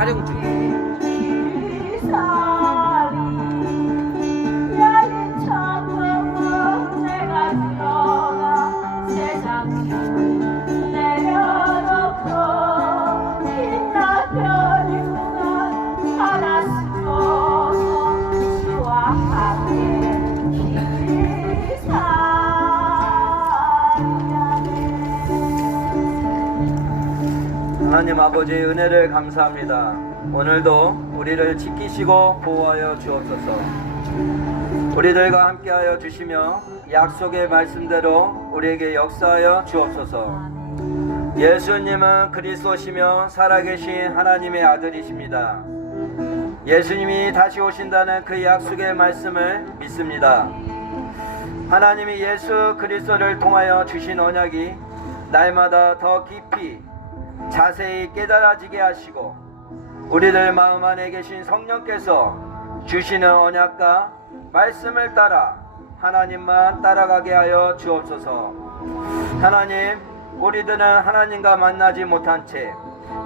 촬영 중이에요. 하나님 아버지의 은혜를 감사합니다. 오늘도 우리를 지키시고 보호하여 주옵소서. 우리들과 함께하여 주시며 약속의 말씀대로 우리에게 역사하여 주옵소서. 예수님은 그리스도시며 살아계신 하나님의 아들이십니다. 예수님이 다시 오신다는 그 약속의 말씀을 믿습니다. 하나님이 예수 그리스도를 통하여 주신 언약이 날마다 더 깊이 자세히 깨달아지게 하시고 우리들 마음 안에 계신 성령께서 주시는 언약과 말씀을 따라 하나님만 따라가게 하여 주옵소서. 하나님, 우리들은 하나님과 만나지 못한 채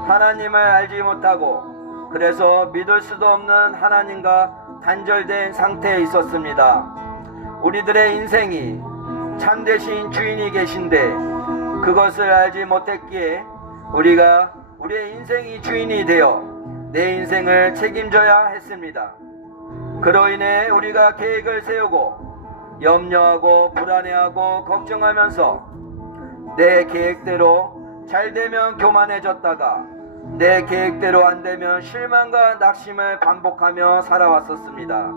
하나님을 알지 못하고 그래서 믿을 수도 없는 하나님과 단절된 상태에 있었습니다. 우리들의 인생이 참되신 주인이 계신데 그것을 알지 못했기에 우리가 우리의 인생이 주인이 되어 내 인생을 책임져야 했습니다. 그로 인해 우리가 계획을 세우고 염려하고 불안해하고 걱정하면서 내 계획대로 잘 되면 교만해졌다가 내 계획대로 안 되면 실망과 낙심을 반복하며 살아왔었습니다.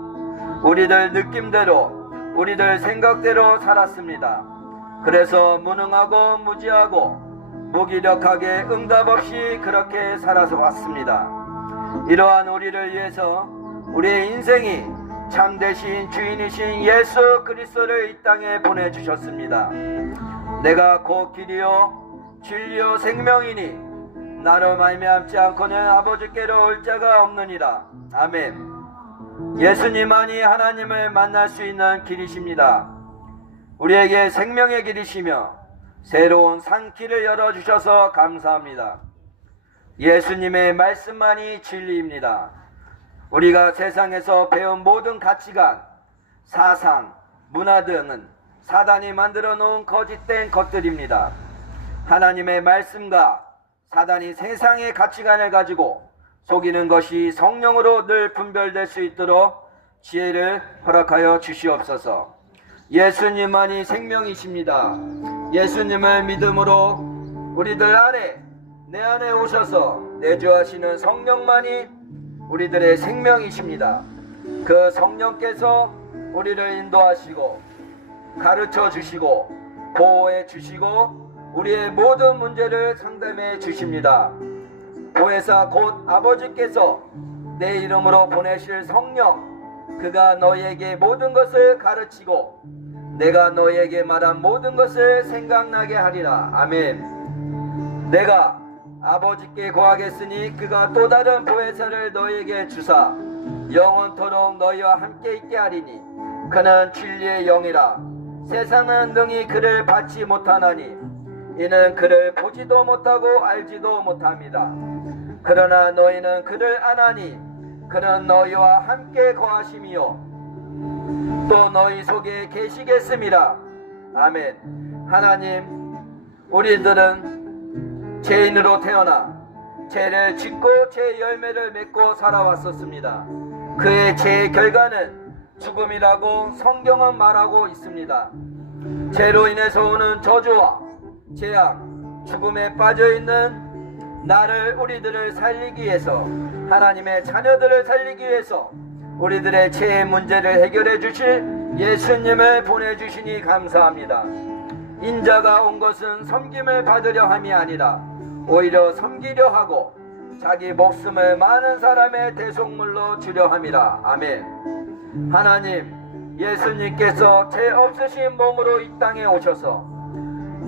우리들 느낌대로 우리들 생각대로 살았습니다. 그래서 무능하고 무지하고 무기력하게 응답 없이 그렇게 살아서 왔습니다. 이러한 우리를 위해서 우리의 인생이 참되신 주인이신 예수 그리스도를 이 땅에 보내주셨습니다. 내가 곧 길이요 진리요 생명이니 나로 말미암지 않고는 아버지께로 올 자가 없느니라. 아멘. 예수님만이 하나님을 만날 수 있는 길이십니다. 우리에게 생명의 길이시며 새로운 산길을 열어주셔서 감사합니다. 예수님의 말씀만이 진리입니다. 우리가 세상에서 배운 모든 가치관, 사상, 문화 등은 사단이 만들어 놓은 거짓된 것들입니다. 하나님의 말씀과 사단이 세상의 가치관을 가지고 속이는 것이 성령으로 늘 분별될 수 있도록 지혜를 허락하여 주시옵소서. 예수님만이 생명이십니다. 예수님을 믿음으로 우리들 안에 내 안에 오셔서 내주하시는 성령만이 우리들의 생명이십니다. 그 성령께서 우리를 인도하시고 가르쳐 주시고 보호해 주시고 우리의 모든 문제를 상담해 주십니다. 보혜사 곧 아버지께서 내 이름으로 보내실 성령, 그가 너희에게 모든 것을 가르치고 내가 너희에게 말한 모든 것을 생각나게 하리라. 아멘. 내가 아버지께 구하겠으니 그가 또 다른 보혜사를 너희에게 주사 영원토록 너희와 함께 있게 하리니 그는 진리의 영이라. 세상은 능히 그를 받지 못하나니 이는 그를 보지도 못하고 알지도 못합니다. 그러나 너희는 그를 아나니 그는 너희와 함께 거하심이요 또 너희 속에 계시겠음이라. 아멘. 하나님, 우리들은 죄인으로 태어나 죄를 짓고 죄의 열매를 맺고 살아왔었습니다. 그의 죄의 결과는 죽음이라고 성경은 말하고 있습니다. 죄로 인해서 오는 저주와 재앙, 죽음에 빠져있는 나를, 우리들을 살리기 위해서, 하나님의 자녀들을 살리기 위해서 우리들의 죄의 문제를 해결해 주실 예수님을 보내주시니 감사합니다. 인자가 온 것은 섬김을 받으려 함이 아니라 오히려 섬기려 하고 자기 목숨을 많은 사람의 대속물로 주려 함이라. 아멘. 하나님, 예수님께서 죄 없으신 몸으로 이 땅에 오셔서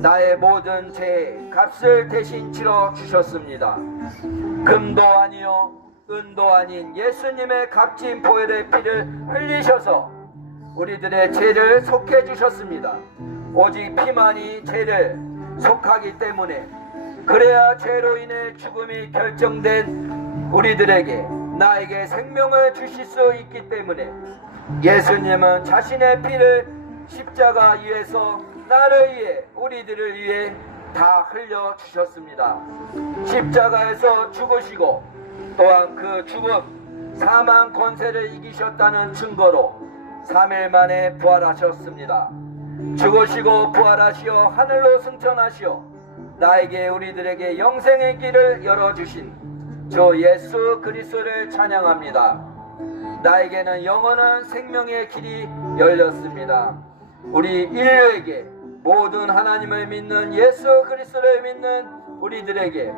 나의 모든 죄의 값을 대신 치러 주셨습니다. 금도 아니요 은도 아닌 예수님의 값진 보혈의 피를 흘리셔서 우리들의 죄를 속해 주셨습니다. 오직 피만이 죄를 속하기 때문에, 그래야 죄로 인해 죽음이 결정된 우리들에게, 나에게 생명을 주실 수 있기 때문에 예수님은 자신의 피를 십자가 위에서 나를 위해, 우리들을 위해 다 흘려 주셨습니다. 십자가에서 죽으시고 또한 그 죽음, 사망 권세를 이기셨다는 증거로 3일 만에 부활하셨습니다. 죽으시고 부활하시어 하늘로 승천하시어 나에게, 우리들에게 영생의 길을 열어주신 주 예수 그리스도를 찬양합니다. 나에게는 영원한 생명의 길이 열렸습니다. 우리 인류에게, 모든 하나님을 믿는 예수 그리스도를 믿는 우리들에게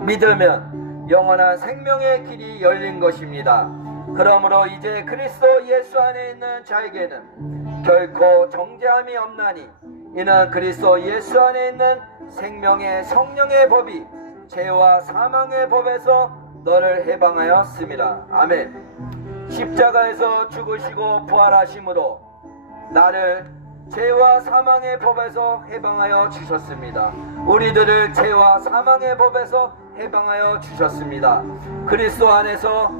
믿으면 영원한 생명의 길이 열린 것입니다. 그러므로 이제 그리스도 예수 안에 있는 자에게는 결코 정죄함이 없나니, 이는 그리스도 예수 안에 있는 생명의 성령의 법이 죄와 사망의 법에서 너를 해방하였습니다. 아멘. 십자가에서 죽으시고 부활하심으로 나를 죄와 사망의 법에서 해방하여 주셨습니다. 우리들을 죄와 사망의 법에서 해방하여 주셨습니다. 그리스도 안에서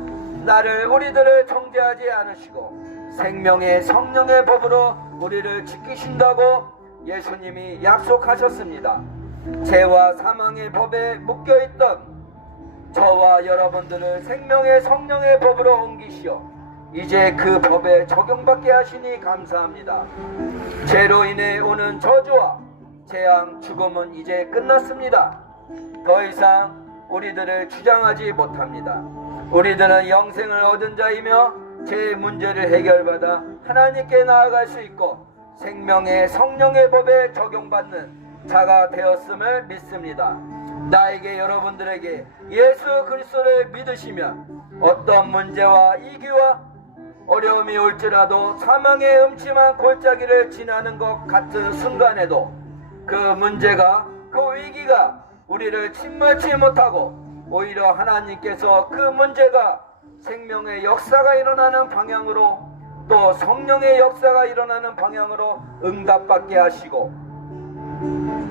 나를, 우리들을 정죄하지 않으시고 생명의 성령의 법으로 우리를 지키신다고 예수님이 약속하셨습니다. 죄와 사망의 법에 묶여있던 저와 여러분들을 생명의 성령의 법으로 옮기시어 이제 그 법에 적용받게 하시니 감사합니다. 죄로 인해 오는 저주와 재앙, 죽음은 이제 끝났습니다. 더 이상 우리들을 주장하지 못합니다. 우리들은 영생을 얻은 자이며 죄의 문제를 해결받아 하나님께 나아갈 수 있고 생명의 성령의 법에 적용받는 자가 되었음을 믿습니다. 나에게, 여러분들에게 예수 그리스도를 믿으시면 어떤 문제와 이기와 어려움이 올지라도 사망의 음침한 골짜기를 지나는 것 같은 순간에도 그 문제가, 그 위기가 우리를 침몰치 못하고 오히려 하나님께서 그 문제가 생명의 역사가 일어나는 방향으로, 또 성령의 역사가 일어나는 방향으로 응답받게 하시고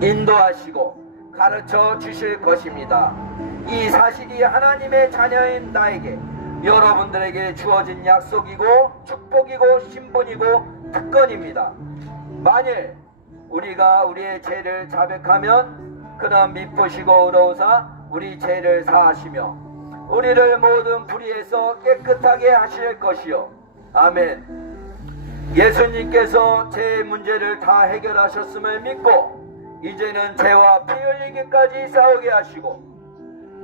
인도하시고 가르쳐 주실 것입니다. 이 사실이 하나님의 자녀인 나에게, 여러분들에게 주어진 약속이고 축복이고 신분이고 특권입니다. 만일 우리가 우리의 죄를 자백하면 그는 미쁘시고 의로우사 우리 죄를 사하시며 우리를 모든 불의에서 깨끗하게 하실 것이요. 아멘. 예수님께서 죄의 문제를 다 해결하셨음을 믿고 이제는 죄와 피 흘리기까지 싸우게 하시고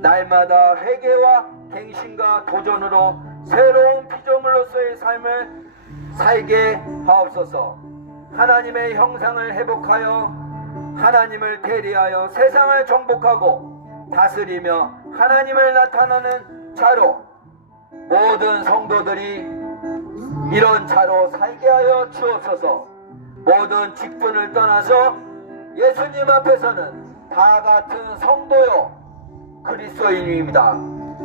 날마다 회개와 갱신과 도전으로 새로운 피조물로서의 삶을 살게 하옵소서. 하나님의 형상을 회복하여 하나님을 대리하여 세상을 정복하고 다스리며 하나님을 나타내는 자로, 모든 성도들이 이런 자로 살게 하여 주옵소서. 모든 직분을 떠나서 예수님 앞에서는 다 같은 성도요 그리스도인입니다.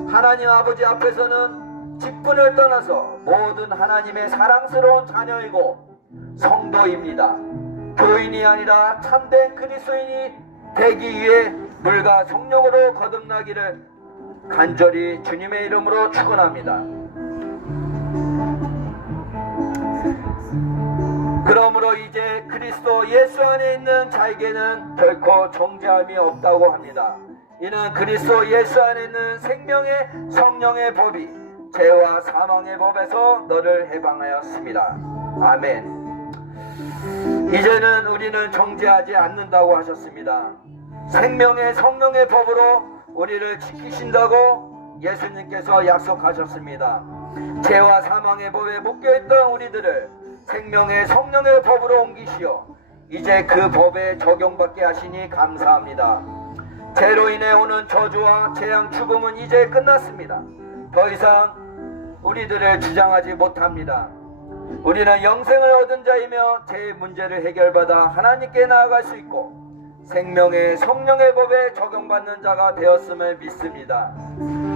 하나님 아버지 앞에서는 직분을 떠나서 모든 하나님의 사랑스러운 자녀이고 성도입니다. 교인이 아니라 참된 그리스도인이 되기 위해 물과 성령으로 거듭나기를 간절히 주님의 이름으로 축원합니다. 그러므로 이제 그리스도 예수 안에 있는 자에게는 결코 정죄함이 없다고 합니다. 이는 그리스도 예수 안에 있는 생명의 성령의 법이 죄와 사망의 법에서 너를 해방하였습니다. 아멘. 이제는 우리는 정죄하지 않는다고 하셨습니다. 생명의 성령의 법으로 우리를 지키신다고 예수님께서 약속하셨습니다. 죄와 사망의 법에 묶여있던 우리들을 생명의 성령의 법으로 옮기시어 이제 그 법에 적용받게 하시니 감사합니다. 죄로 인해 오는 저주와 재앙 죽음은 이제 끝났습니다. 더 이상 우리들을 주장하지 못합니다. 우리는 영생을 얻은 자이며 죄의 문제를 해결받아 하나님께 나아갈 수 있고 생명의 성령의 법에 적용받는 자가 되었음을 믿습니다.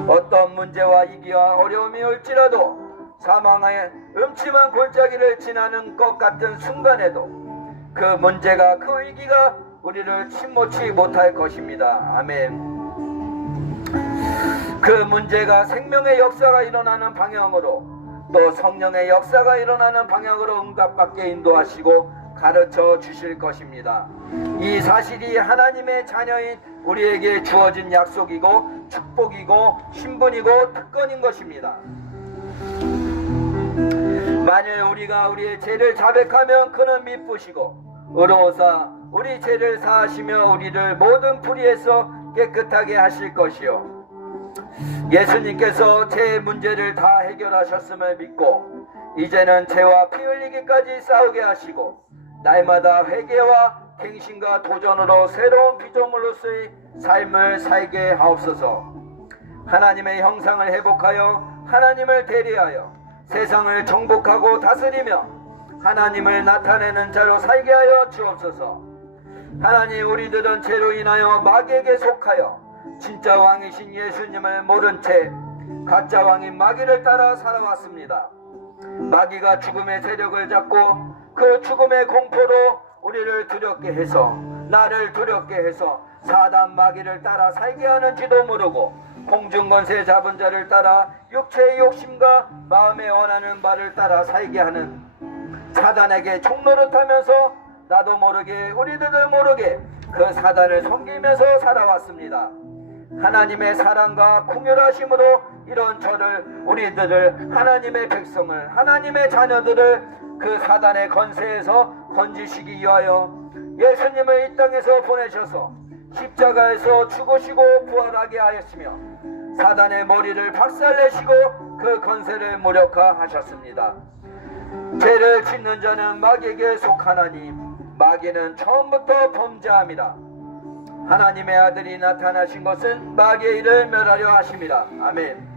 어떤 문제와 위기와 어려움이 올지라도 사망의 음침한 골짜기를 지나는 것 같은 순간에도 그 문제가 그 위기가 우리를 침몰치 못할 것입니다. 아멘. 그 문제가 생명의 역사가 일어나는 방향으로 또 성령의 역사가 일어나는 방향으로 응답받게 인도하시고 가르쳐 주실 것입니다. 이 사실이 하나님의 자녀인 우리에게 주어진 약속이고 축복이고 신분이고 특권인 것입니다. 만일 우리가 우리의 죄를 자백하면 그는 미쁘시고 의로우사 우리 죄를 사하시며 우리를 모든 불의에서 깨끗하게 하실 것이요. 예수님께서 죄의 문제를 다 해결하셨음을 믿고 이제는 죄와 피 흘리기까지 싸우게 하시고 날마다 회개와 갱신과 도전으로 새로운 피조물로서의 삶을 살게 하옵소서. 하나님의 형상을 회복하여 하나님을 대리하여 세상을 정복하고 다스리며 하나님을 나타내는 자로 살게 하여 주옵소서. 하나님, 우리들은 죄로 인하여 마귀에게 속하여 진짜 왕이신 예수님을 모른 채 가짜 왕인 마귀를 따라 살아왔습니다. 마귀가 죽음의 세력을 잡고 그 죽음의 공포로 우리를 두렵게 해서 나를 두렵게 해서 사단 마귀를 따라 살게 하는지도 모르고 공중권세 잡은 자를 따라 육체의 욕심과 마음에 원하는 바를 따라 살게 하는 사단에게 총노릇하면서 나도 모르게 우리들도 모르게 그 사단을 섬기면서 살아왔습니다. 하나님의 사랑과 긍휼하심으로 이런 저를 우리들을 하나님의 백성을 하나님의 자녀들을 그 사단의 건세에서 건지시기 위하여 예수님을 이 땅에서 보내셔서 십자가에서 죽으시고 부활하게 하였으며 사단의 머리를 박살내시고 그 건세를 무력화하셨습니다. 죄를 짓는 자는 마귀에게 속하나니 마귀는 처음부터 범죄함이라. 하나님의 아들이 나타나신 것은 마귀의 일을 멸하려 하심이라. 아멘.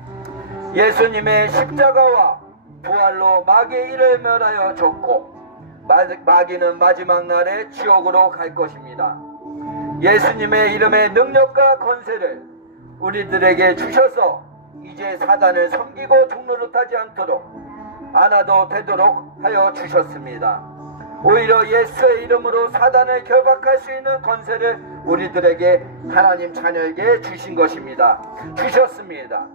예수님의 십자가와 부활로 마귀의 일을 멸하여 줬고 마귀는 마지막 날에 지옥으로 갈 것입니다. 예수님의 이름의 능력과 권세를 우리들에게 주셔서 이제 사단을 섬기고 종노릇하지 않도록 안아도 되도록 하여 주셨습니다. 오히려 예수의 이름으로 사단을 결박할 수 있는 권세를 우리들에게 하나님 자녀에게 주신 것입니다. 주셨습니다.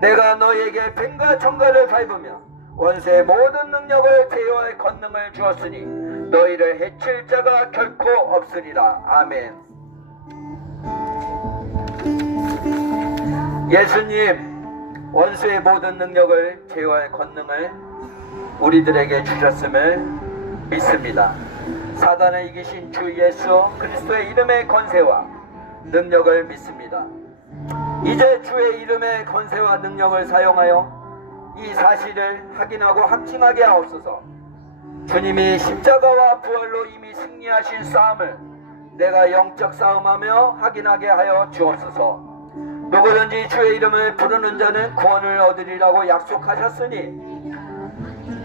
내가 너에게 뱀과 정갈을 밟으며 원수의 모든 능력을 제어할 권능을 주었으니 너희를 해칠 자가 결코 없으리라. 아멘. 예수님 원수의 모든 능력을 제어할 권능을 우리들에게 주셨음을 믿습니다. 사단을 이기신 주 예수 그리스도의 이름의 권세와 능력을 믿습니다. 이제 주의 이름의 권세와 능력을 사용하여 이 사실을 확인하고 확증하게 하옵소서. 주님이 십자가와 부활로 이미 승리하신 싸움을 내가 영적 싸움하며 확인하게 하여 주옵소서. 누구든지 주의 이름을 부르는 자는 구원을 얻으리라고 약속하셨으니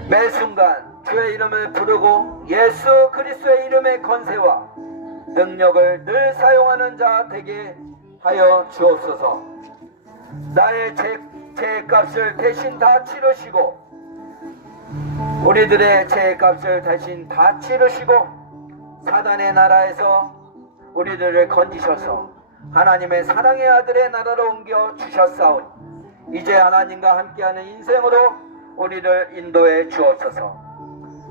매 순간 주의 이름을 부르고 예수 그리스도의 이름의 권세와 능력을 늘 사용하는 자 되게 하여 주옵소서. 나의 죄값을 대신 다 치르시고 우리들의 죄값을 대신 다 치르시고 사단의 나라에서 우리들을 건지셔서 하나님의 사랑의 아들의 나라로 옮겨 주셨사오니 이제 하나님과 함께하는 인생으로 우리를 인도해 주옵소서.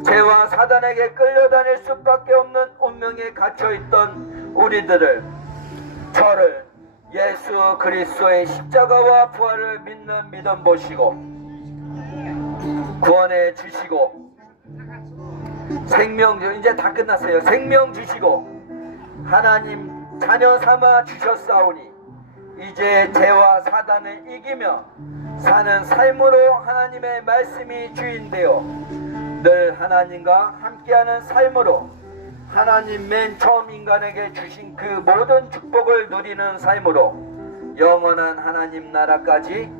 죄와 사단에게 끌려다닐 수밖에 없는 운명에 갇혀있던 우리들을, 저를 예수 그리스도의 십자가와 부활을 믿는 믿음 보시고 구원해 주시고 생명, 이제 다 끝났어요. 생명 주시고 하나님 자녀 삼아 주셨사오니 이제 죄와 사단을 이기며 사는 삶으로 하나님의 말씀이 주인되어 늘 하나님과 함께하는 삶으로 하나님 맨 처음 인간에게 주신 그 모든 축복을 누리는 삶으로 영원한 하나님 나라까지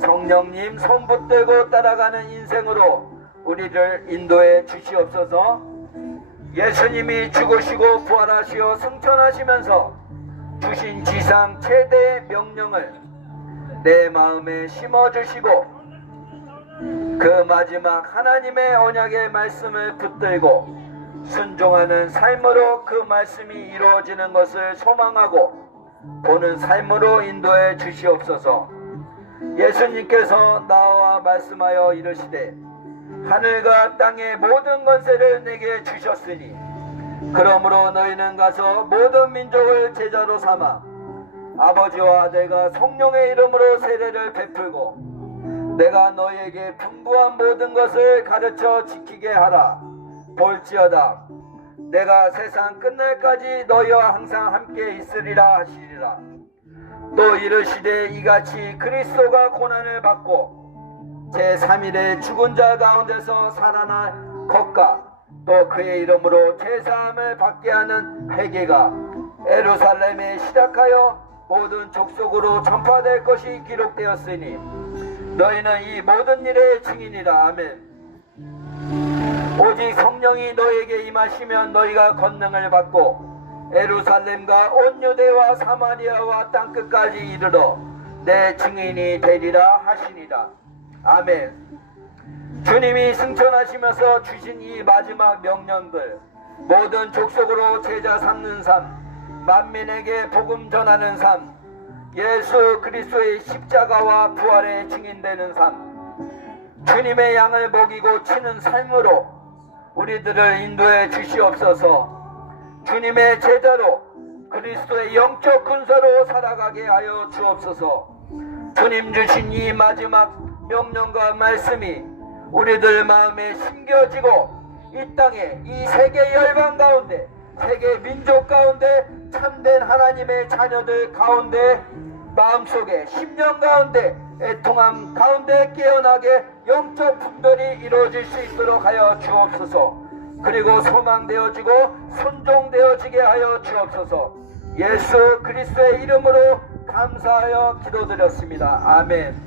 성령님 손 붙들고 따라가는 인생으로 우리를 인도해 주시옵소서. 예수님이 죽으시고 부활하시어 승천하시면서 주신 지상 최대의 명령을 내 마음에 심어주시고 그 마지막 하나님의 언약의 말씀을 붙들고 순종하는 삶으로 그 말씀이 이루어지는 것을 소망하고 보는 삶으로 인도해 주시옵소서. 예수님께서 나와 말씀하여 이르시되 하늘과 땅의 모든 권세를 내게 주셨으니 그러므로 너희는 가서 모든 민족을 제자로 삼아 아버지와 아들과 성령의 이름으로 세례를 베풀고 내가 너희에게 분부한 모든 것을 가르쳐 지키게 하라. 볼지어다 내가 세상 끝날까지 너희와 항상 함께 있으리라 하시리라. 또 이르시되 이같이 그리스도가 고난을 받고 제3일에 죽은 자 가운데서 살아날 것과 또 그의 이름으로 제사함을 받게 하는 회개가 예루살렘에 시작하여 모든 족속으로 전파될 것이 기록되었으니 너희는 이 모든 일의 증인이라. 아멘. 오직 성령이 너희에게 임하시면 너희가 권능을 받고 예루살렘과 온 유대와 사마리아와 땅끝까지 이르러 내 증인이 되리라 하시니라. 아멘. 주님이 승천하시면서 주신 이 마지막 명령들, 모든 족속으로 제자 삼는 삶, 만민에게 복음 전하는 삶, 예수 그리스도의 십자가와 부활의 증인되는 삶, 주님의 양을 먹이고 치는 삶으로 우리들을 인도해 주시옵소서. 주님의 제자로 그리스도의 영적 군사로 살아가게 하여 주옵소서. 주님 주신 이 마지막 명령과 말씀이 우리들 마음에 심겨지고 이 땅에 이 세계 열방 가운데 세계 민족 가운데 참된 하나님의 자녀들 가운데 마음속에 심령 가운데 애통함 가운데 깨어나게 영적 분별이 이루어질 수 있도록 하여 주옵소서. 그리고 소망되어지고 순종되어지게 하여 주옵소서. 예수 그리스도의 이름으로 감사하여 기도드렸습니다. 아멘.